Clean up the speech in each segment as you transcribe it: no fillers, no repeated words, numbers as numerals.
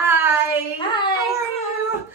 Hi. Hi. How are you?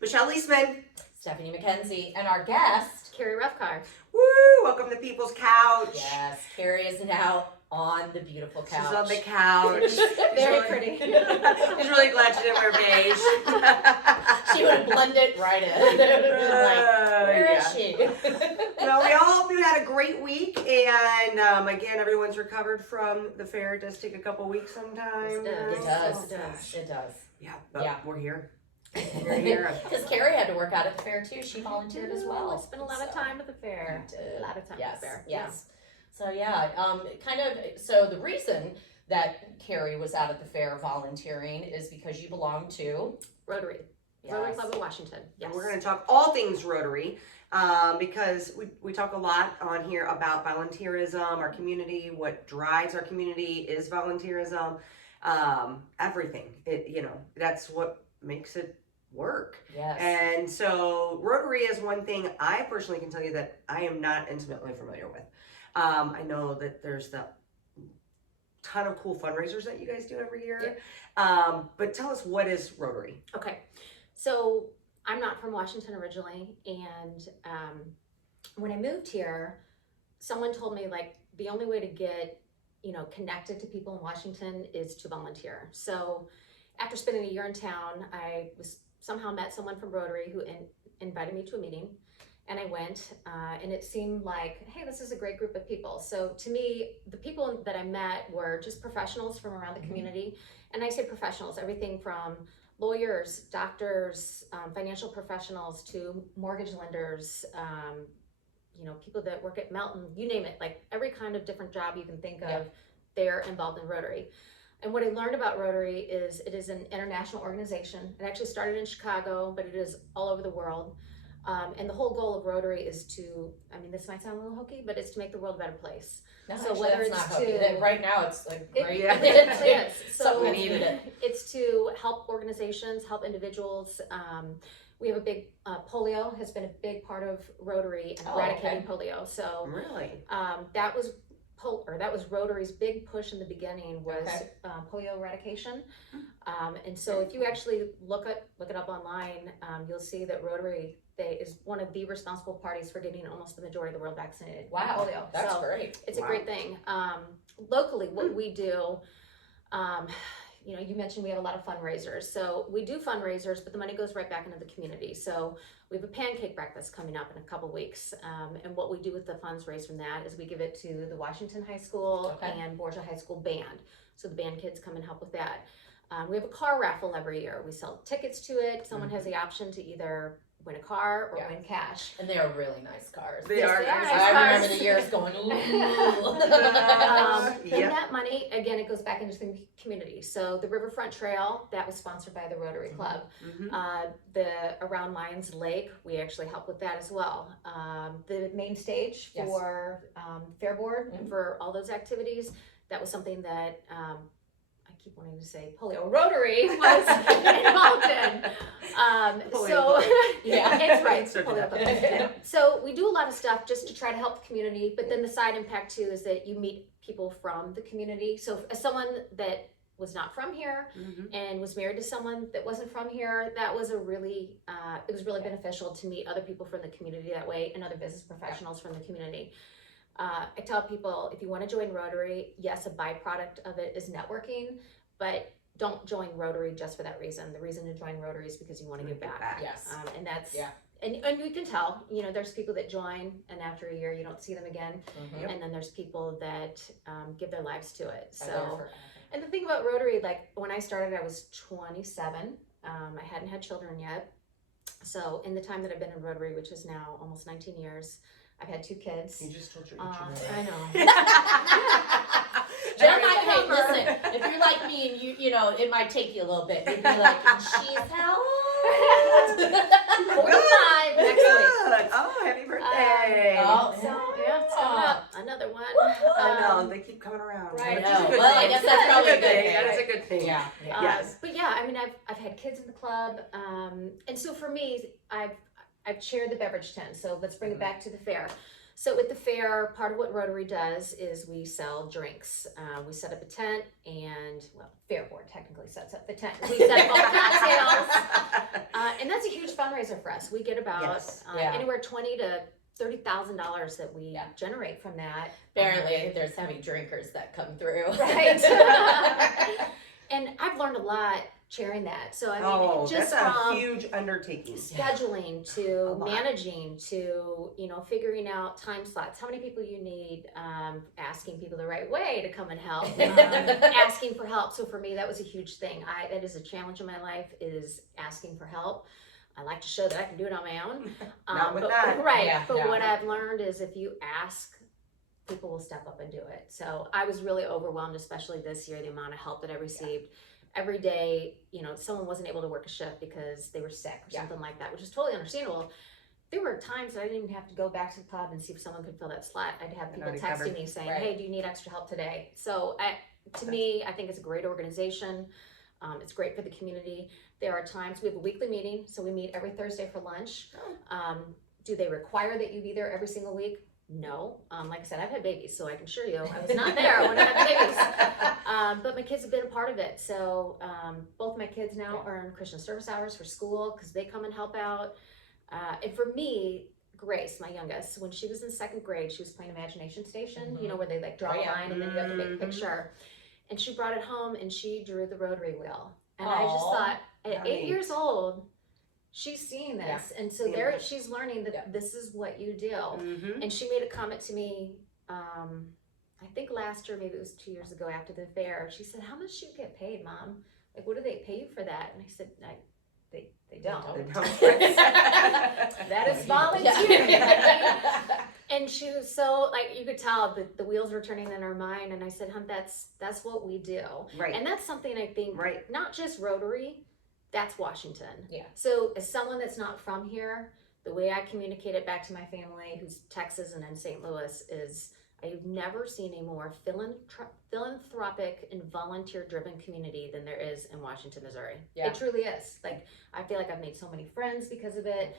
Michelle Leisman. Stephanie McKenzie, and our guest, Carrie Rufkar. Woo! Welcome to People's Couch. yes, Carrie is now on the beautiful couch. She's on the couch. Very pretty. She's really glad she didn't wear beige. She would blend it right in. Where is she? Well, we all hope you had a great week, and again, everyone's recovered from the fair. It does take a couple weeks sometimes. It does. Yeah, but Yeah. we're here. We're here. Because Carrie had to work out at the fair too. She volunteered as well. I spent a lot of time at the fair. A lot of time at the fair. Yes. So so the reason that Carrie was out at the fair volunteering is because you belong to Rotary. Yes. Rotary Club of Washington. Yes. And we're going to talk all things Rotary because we talk a lot on here about volunteerism, our community, what drives our community is volunteerism, everything. That's what makes it work. Yes. And so Rotary is one thing I personally can tell you that I am not intimately familiar with. I know that there's the ton of cool fundraisers that you guys do every year. Yep. But tell us, what is Rotary? Okay. So I'm not from Washington originally, and when I moved here, someone told me like the only way to get connected to people in Washington is to volunteer. So after spending a year in town, I somehow met someone from Rotary who invited me to a meeting, and I went, and it seemed like, hey, this is a great group of people. So to me, the people that I met were just professionals from around the community, and I say professionals, everything from lawyers, doctors, financial professionals to mortgage lenders, people that work at Melton, you name it, like every kind of different job you can think of, they're involved in Rotary. And what I learned about Rotary is it is an international organization. It actually started in Chicago, but it is all over the world. And the whole goal of Rotary is to, this might sound a little hokey, but it's to make the world a better place. No, so actually, whether that's it's not hokey. Right now it's like great. It is. So we needed it. It's to help organizations, help individuals. We have a big, polio has been a big part of Rotary and eradicating polio. So Really? that was Rotary's big push in the beginning was polio eradication. And so if you actually look it up online, you'll see that Rotary is one of the responsible parties for getting almost the majority of the world vaccinated. Wow, polio. that's great. It's a great thing. Locally, what we do, you mentioned we have a lot of fundraisers. So we do fundraisers, but the money goes right back into the community. So we have a pancake breakfast coming up in a couple weeks. And what we do with the funds raised from that is we give it to the Washington High School and Borgia High School band. So the band kids come and help with that. We have a car raffle every year. We sell tickets to it. Someone has the option to either win a car or win cash. And they are really nice cars. They are nice I cars. remember the years going, ooh. And that money, again, it goes back into the community. So the Riverfront Trail, that was sponsored by the Rotary Club. The Around Lions Lake, we actually help with that as well. The main stage for Fair Board and for all those activities, that was something that I keep wanting to say polio Rotary was involved in. It's right. Polio. So we do a lot of stuff just to try to help the community, but then the side impact too is that you meet people from the community. So as someone that was not from here and was married to someone that wasn't from here, that was it was really beneficial to meet other people from the community that way and other business professionals from the community. I tell people, if you want to join Rotary, yes, a byproduct of it is networking, but don't join Rotary just for that reason. The reason to join Rotary is because you want to give back. Yes. And that's, and you can tell, there's people that join and after a year you don't see them again. And then there's people that give their lives to it. So, and the thing about Rotary, like when I started, I was 27. I hadn't had children yet. So in the time that I've been in Rotary, which is now almost 19 years, I've had 2 kids. You just told your age. I know. Hey, listen, if you're like me and it might take you a little bit. You'd be like, and she's how old? 45 next week. Oh, happy birthday. It's coming up. Another one. I know, they keep coming around. Right. Which is a good Well, I thing. guess that's probably a good thing. That is a good thing. Yeah. Yes. But yeah, I've had kids in the club. And so for me, I've chaired the beverage tent. So let's bring it back to the fair. So at the fair, part of what Rotary does is we sell drinks. We set up a tent and, well, Fair Board technically sets up the tent. We set up all the cocktails. And that's a huge fundraiser for us. We get about Yes. anywhere $20,000 to $30,000 that we generate from that. Apparently, there's heavy drinkers that come through. Right. And I've learned a lot chairing that. So I mean, just that's a from huge undertaking. scheduling A to lot. managing to, you know, figuring out time slots, how many people you need, asking people the right way to come and help, asking for help. So for me, that was a huge thing. That is a challenge in my life, is asking for help. I like to show that I can do it on my own. Not with but, that. Right. Yeah, But yeah. what I've learned is if you ask, people will step up and do it. So I was really overwhelmed, especially this year, the amount of help that I received. Every day, you know, someone wasn't able to work a shift because they were sick or something like that, which is totally understandable. There were times that I didn't even have to go back to the club and see if someone could fill that slot. I'd have people already texting covered. me saying, Right. hey, do you need extra help today? So to me, I think it's a great organization. It's great for the community. There are times we have a weekly meeting, so we meet every Thursday for lunch. Do they require that you be there every single week? No. Like I said, I've had babies, so I can assure you I was not there when I had babies. But my kids have been a part of it. So both my kids now earn Christian service hours for school because they come and help out. And for me, Grace, my youngest, when she was in second grade, she was playing Imagination Station, you know, where they like draw a line and then you have to make a picture. And she brought it home and she drew the Rotary wheel. And I just thought, at 8 years old, she's seeing this. And so there she's learning that this is what you do. Mm-hmm. And she made a comment to me, I think last year, maybe it was 2 years ago after the fair. She said, how much do you get paid, Mom? Like, what do they pay you for that? And I said, they don't. They don't. That is volunteer. And she was so, like, you could tell that the wheels were turning in her mind. And I said, hon, that's what we do. Right. And that's something I think, not just Rotary, that's Washington. Yeah. So as someone that's not from here, the way I communicate it back to my family, who's Texas and in St. Louis, is I've never seen a more philanthropic and volunteer-driven community than there is in Washington, Missouri. Yeah. It truly is. Like, I feel like I've made so many friends because of it.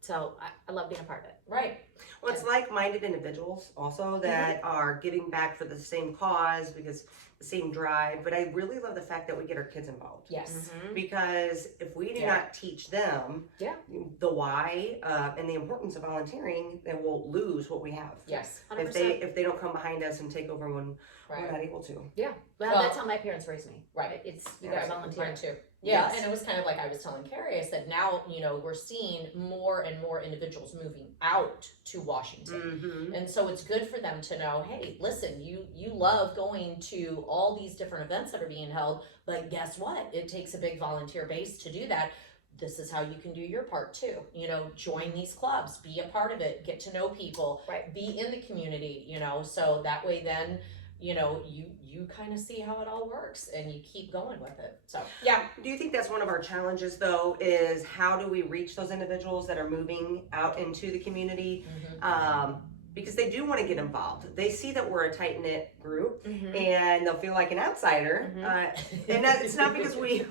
So I love being a part of it. Right. Well, it's like-minded individuals also that are giving back for the same cause because the same drive. But I really love the fact that we get our kids involved. Yes. Because if we do not teach them the why and the importance of volunteering, then we'll lose what we have. Yes. 100%. If they don't come behind us and take over when we're not able to. Yeah. Well, that's how my parents raised me. Right. It's you got to volunteer. Mine too. Yeah, and it was kind of like I was telling Carrie, I said now, you know, we're seeing more and more individuals moving out to Washington. And so it's good for them to know, hey, listen, you love going to all these different events that are being held, but guess what? It takes a big volunteer base to do that. This is how you can do your part too. You know, join these clubs, be a part of it, get to know people, be in the community, you know, so that way then, you know, you kind of see how it all works and you keep going with it. So, yeah. Do you think that's one of our challenges though, is how do we reach those individuals that are moving out into the community? Because they do want to get involved. They see that we're a tight-knit group and they'll feel like an outsider. And it's not because we...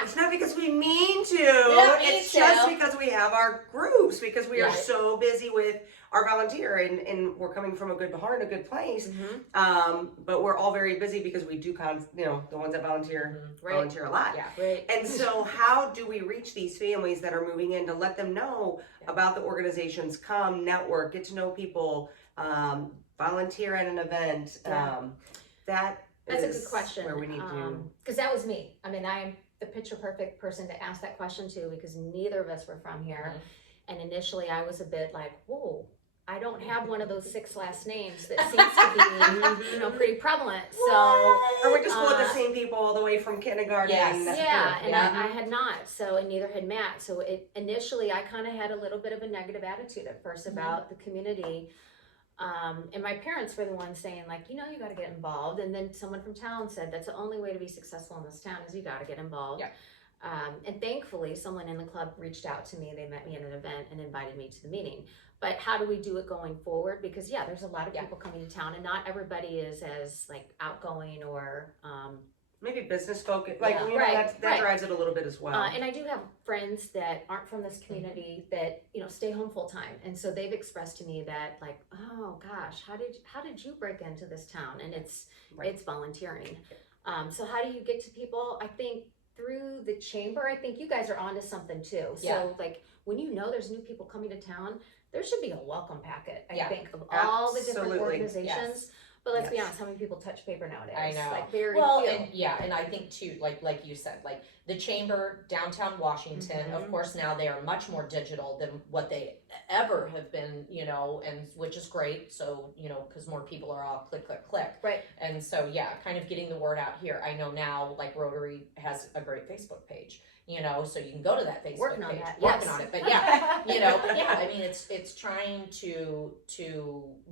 It's not because we mean to. It's just because we have our groups, because we are so busy with our volunteer and we're coming from a good heart and a good place. But we're all very busy because we do, the ones that volunteer volunteer a lot. And so how do we reach these families that are moving in to let them know about the organizations, come, network, get to know people, volunteer at an event? That's a good question. Where we need to. Because that was me. I mean, I'm the picture perfect person to ask that question to because neither of us were from here. And initially I was a bit like, whoa, I don't have one of those 6 last names that seems to be, pretty prevalent. So, or we're just full of the same people all the way from kindergarten. I had not. So, and neither had Matt. So initially I kind of had a little bit of a negative attitude at first about the community. And my parents were the ones saying like, you got to get involved. And then someone from town said, that's the only way to be successful in this town is you got to get involved. And thankfully someone in the club reached out to me. They met me at an event and invited me to the meeting. But how do we do it going forward? Because there's a lot of people coming to town and not everybody is as like outgoing or, maybe business focus, like, Yeah. you know, Right, that right. drives it a little bit as well. And I do have friends that aren't from this community that, you know, stay home full time. And so they've expressed to me that like, oh gosh, how did you break into this town? And it's Right. volunteering. So how do you get to people? I think through the chamber, I think you guys are onto something too. So Yeah. like when you know there's new people coming to town, there should be a welcome packet, I Yeah. think, of all the different Absolutely. organizations. Yes. But let's be Yes. honest, how many people touch paper nowadays? I know. Like very Well, few. and I think too, like you said, like the chamber, downtown Washington, Mhm. of course now they are much more digital than what they ever have been, you know, and which is great. So, you know, because more people are all click, click, click. Right. And so, yeah, kind of getting the word out here. I know now, like Rotary has a great Facebook page, you know, so you can go to that Facebook Working on page. that, Working yes. on it, but yeah, you know, but yeah, I mean, it's trying to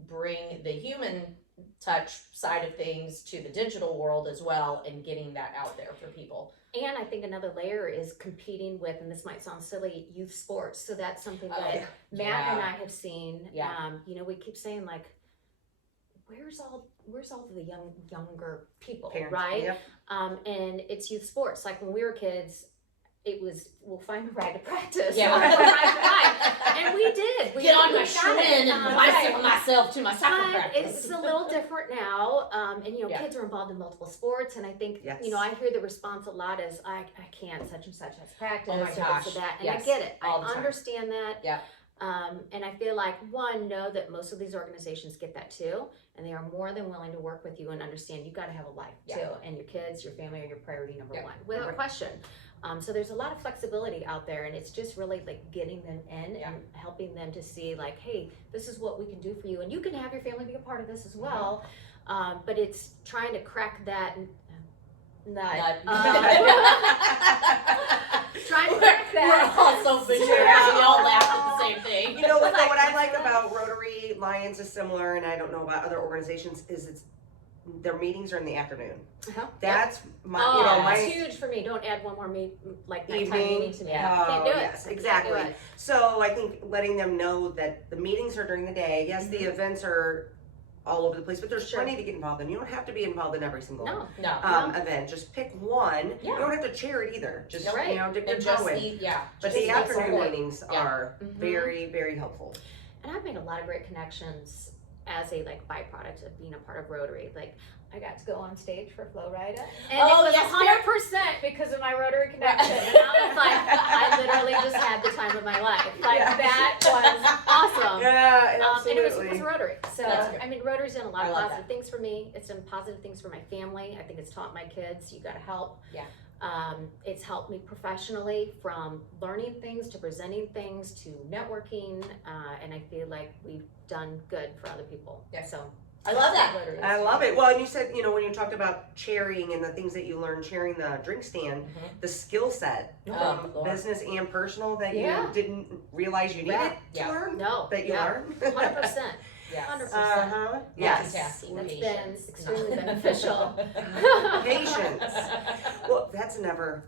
bring the human touch side of things to the digital world as well, and getting that out there for people. And I think another layer is competing with, and this might sound silly, youth sports. So that's something Oh, that yeah. Matt and I have seen. Yeah. You know, we keep saying like, where's all the younger people, Parents, right? yep. And it's youth sports. Like when we were kids, it was we'll find a ride to practice. Yeah. We'll ride to ride. And we did. We Get on we my got it. Schwinn and bicycle myself to my soccer But practice. it's a little different now, and you know, Yeah. kids are involved in multiple sports, and I think Yes. you know, I hear the response a lot as I can't such and such has practice, Oh my or this gosh, or that, and yes, I get it, all I the time. understand that, Yeah. and I feel like know that most of these organizations get that too, and they are more than willing to work with you and understand you got to have a life Yeah. too, and your kids, your family are your priority number Yeah. one, without Right. question. So there's a lot of flexibility out there, and it's just really like getting them in Yeah. and helping them to see like, hey, this is what we can do for you, and you can have your family be a part of this as well. But it's trying to crack that nut. Trying to crack that. We're all so visual. Yeah. We all laugh at the same thing. You know what, Like, what I like about Rotary Lions is similar, and I don't know about other organizations, is their meetings are in the afternoon. Uh-huh. That's my, Oh, you know, it's my huge for me. Don't add one more like nighttime evening. meeting to me. Yeah. I can't do it. Yes, I can't exactly. do it. So I think letting them know that the meetings are during the day. Yes, the events are all over the place, but there's Sure. plenty to get involved in. You don't have to be involved in every single No. No. event. Just pick one. Yeah. You don't have to chair it either. Just Right. you know, dip your And toe just in. But just the the afternoon support. meetings Yeah. are Mhm. very, very helpful. And I've made a lot of great connections as a like byproduct of being a part of Rotary. Like I got to go on stage for Flow Rida, and Oh, it was yes, 100% because of my Rotary connection. And I was like, I literally just had the time of my life. Like Yeah. that was awesome. Yeah, And it was absolutely. because of Rotary. So That's good. I mean, Rotary's done a lot I of love positive things for me. It's done positive things for my family. I think it's taught my kids you got to help. Yeah. It's helped me professionally from learning things to presenting things to networking, and I feel like we've done good for other people. Yeah. So I love that. Rotary is. I love it. Well, and you said, you know, when you talked about chairing and the things that you learned chairing the drink stand, Mhm. the skill set Oh, from Lord. business and personal that Yeah. you didn't realize you needed Yeah. to Yeah. learn, No, that you yeah, learned. 100%. Yes. 100%. Uh-huh. Yes. Multitasking, That's been patience. extremely beneficial. Patience. Well, that's never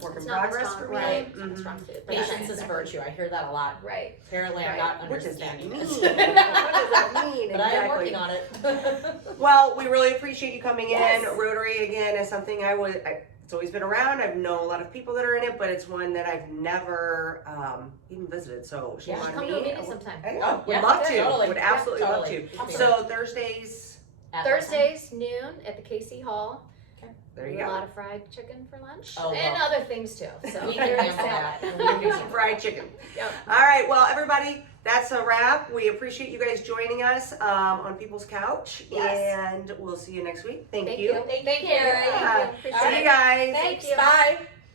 work It's in not progress strong, for me. right? It's Mhm. not strong suit. But Patience yeah, is a exactly. virtue. I hear that a lot. Right. Apparently, I'm Right. not What does that understanding mean? it. What does that mean? But I am Exactly. working on it. Well, we really appreciate you coming Yes. in. Rotary, again, is something it's always been around. I know a lot of people that are in it, but it's one that I've never even visited. So Yeah. shame on Come me. to a meeting sometime. I know. Oh, Would yeah, love to. totally. Would Yeah, absolutely love totally. to. Okay. So Thursdays, At that time. Thursdays, noon at the KC Hall. there We you do a go. lot of fried chicken for lunch. Oh, and well. other things too. So We can there is handle that. that. We do some fried chicken. Yep. All right. Well, everybody, that's a wrap. We appreciate you guys joining us on People's Couch, Yes. and we'll see you next week. Thank Thank you. you. Thank you, Carrie. Yeah. Thank you. See you guys. Thank Thanks. you. Bye.